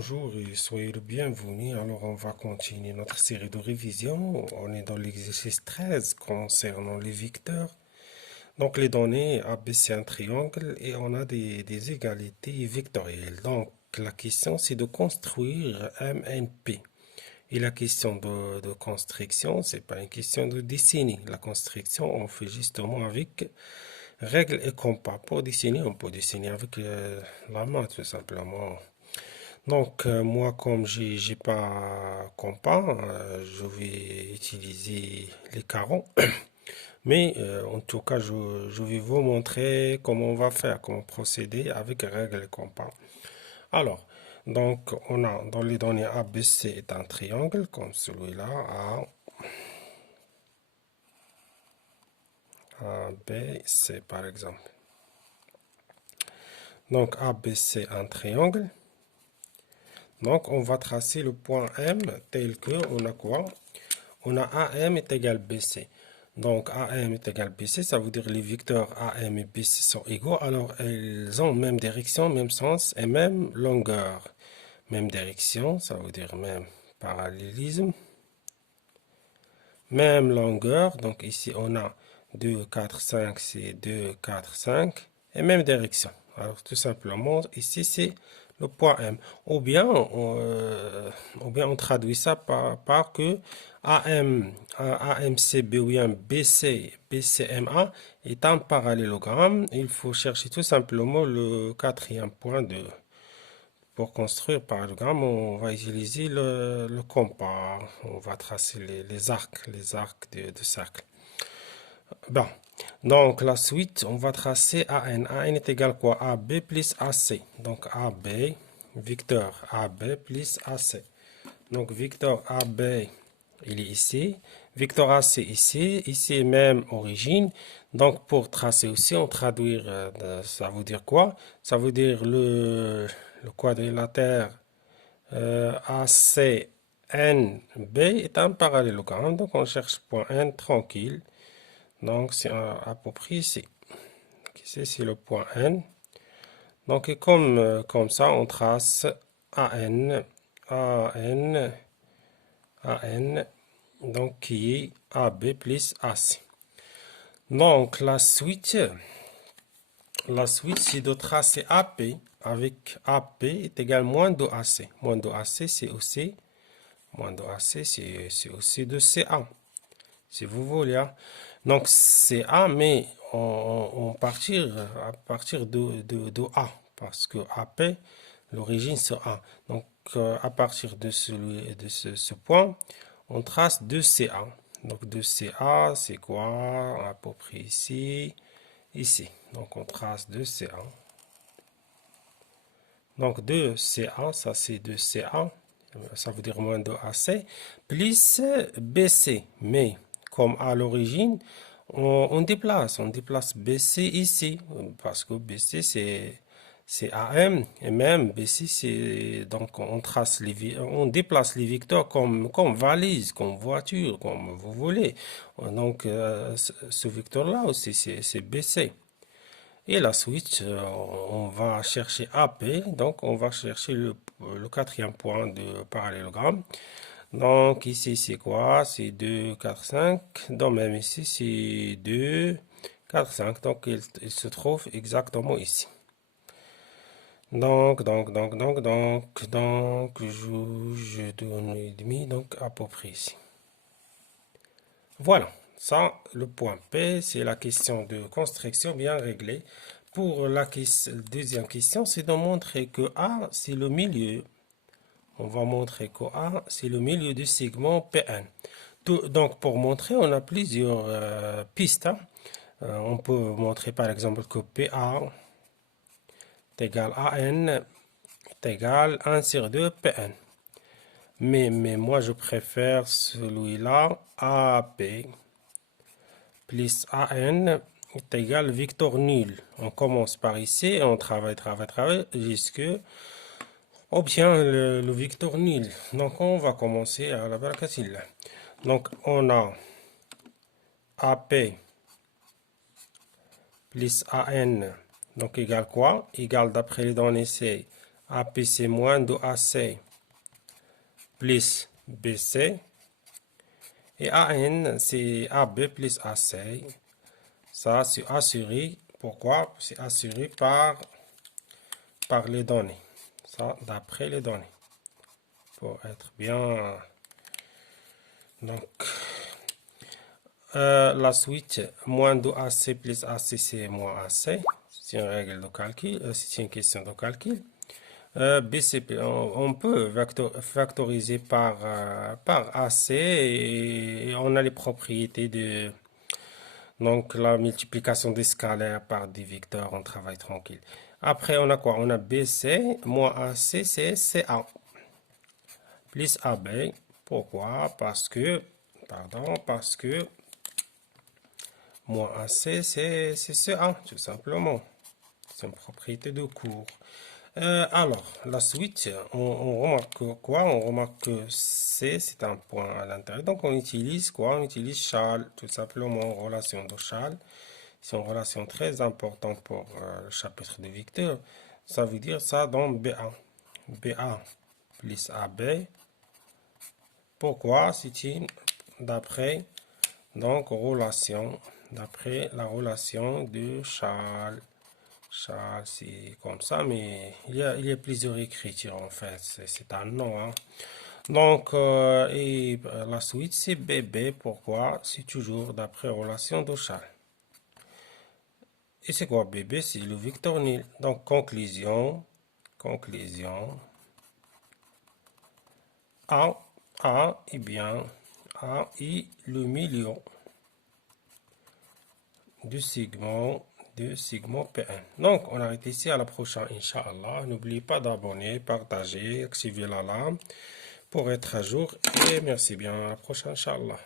Bonjour et soyez le bienvenu. Alors, on va continuer notre série de révision. On est dans l'exercice 13 concernant les vecteurs. Donc, les données ABC, c'est un triangle et on a des égalités vectorielles. Donc, la question, c'est de construire MNP. Et la question de construction, c'est pas une question de dessiner. La construction, on fait justement avec règles et compas. Pour dessiner, on peut dessiner avec la main, tout simplement. Donc, moi, comme j'ai pas compas, je vais utiliser les carreaux. Mais en tout cas, je vais vous montrer comment on va faire, comment procéder avec règle et compas. Alors, donc, on a dans les données ABC est un triangle comme celui-là, ABC par exemple. Donc, ABC un triangle. Donc, on va tracer le point M tel que on a quoi? On a AM est égal BC. Donc, AM est égal BC, ça veut dire les vecteurs AM et BC sont égaux. Alors, elles ont même direction, même sens et même longueur. Même direction, ça veut dire même parallélisme. Même longueur, donc ici on a 2, 4, 5, c'est 2, 4, 5. Et même direction. Alors, tout simplement, ici c'est le point M. Ou bien on traduit ça par que AMCB ou bien BCMA est un parallélogramme. Il faut chercher tout simplement le quatrième point pour construire parallélogramme. On va utiliser le compas. On va tracer les arcs de cercle. Bon, donc la suite, on va tracer AN. AN est égal à quoi? AB plus AC. Donc AB, vecteur AB plus AC. Donc vecteur AB, il est ici. Vecteur AC ici. Ici même origine. Donc pour tracer aussi, on traduire, ça veut dire quoi? Ça veut dire le quadrilatère ACNB est un parallélogramme. Donc on cherche point N tranquille. Donc, c'est à peu près ici. Donc, ici, c'est le point N. Donc, comme ça, on trace AN, AN, AN, donc qui est AB plus AC. Donc, la suite, c'est de tracer AP avec AP est égal à moins de AC. Moins de AC, c'est aussi, moins de AC, c'est aussi de CA. Si vous voulez. Hein. Donc, c'est A, mais à partir de A, parce que AP, l'origine c'est A. Donc, à partir de ce point, on trace 2CA. Donc, 2CA, c'est quoi? À peu près ici, ici. Donc, on trace 2CA. Donc, 2CA, ça c'est 2CA, ça veut dire moins de AC, plus BC, mais comme à l'origine, on déplace BC ici, parce que BC c'est AM, et même BC c'est, donc on déplace les vecteurs comme valise, comme voiture, comme vous voulez. Donc ce vecteur-là aussi c'est BC. Et la suite, on va chercher AP, donc on va chercher le quatrième point de parallélogramme. Donc ici c'est quoi? C'est 2, 4, 5. Donc même ici c'est 2, 4, 5. Donc il se trouve exactement ici. Donc, je donne et demi, donc à peu près ici. Voilà, ça, le point P, c'est la question de construction bien réglée. Pour la deuxième question, c'est de montrer que A, c'est le milieu. On va montrer que A, c'est le milieu du segment PN. Donc, pour montrer, on a plusieurs pistes. Hein. On peut montrer par exemple que PA est égal à AN est égal à 1 sur 2 PN. Mais moi, je préfère celui-là, AP plus AN est égal vecteur nul. On commence par ici et on travaille jusqu'à obtient le vecteur nul. Donc on va commencer à la barakatillah. Donc on a AP plus AN. Donc égal quoi? Égal d'après les données c'est AP c'est moins de AC plus BC. Et AN c'est AB plus AC. Ça, c'est assuré. Pourquoi? C'est assuré par les données. Ça, d'après les données. Pour être bien. Donc, la suite, moins de AC plus AC, c'est moins AC. C'est une règle de calcul. C'est une question de calcul. BCP, on peut factoriser par AC et on a les propriétés de. Donc, la multiplication des scalaires par des vecteurs, on travaille tranquille. Après, on a quoi? On a BC moins AC, c'est CA plus AB. Pourquoi? Parce que moins AC, c'est CA, tout simplement. C'est une propriété de cours. Alors, la suite, on remarque quoi? On remarque que C, c'est un point à l'intérieur. Donc, on utilise quoi? On utilise Charles, tout simplement, relation de Charles. C'est une relation très importante pour le chapitre de Victor. Ça veut dire ça dans BA. BA plus AB. Pourquoi? C'est une d'après donc relation, d'après la relation de Charles. Charles, c'est comme ça, mais il y a plusieurs écritures en fait. C'est un nom. Hein. Donc, la suite, c'est BB. Pourquoi? C'est toujours d'après relation de Charles. Et c'est quoi BB? C'est le victornil. Donc, conclusion. A, eh bien, A est le milieu du segment P1. Donc, on arrête ici. À la prochaine, Inch'Allah. N'oubliez pas d'abonner, partager, activer l'alarme pour être à jour. Et merci bien. À la prochaine, Inch'Allah.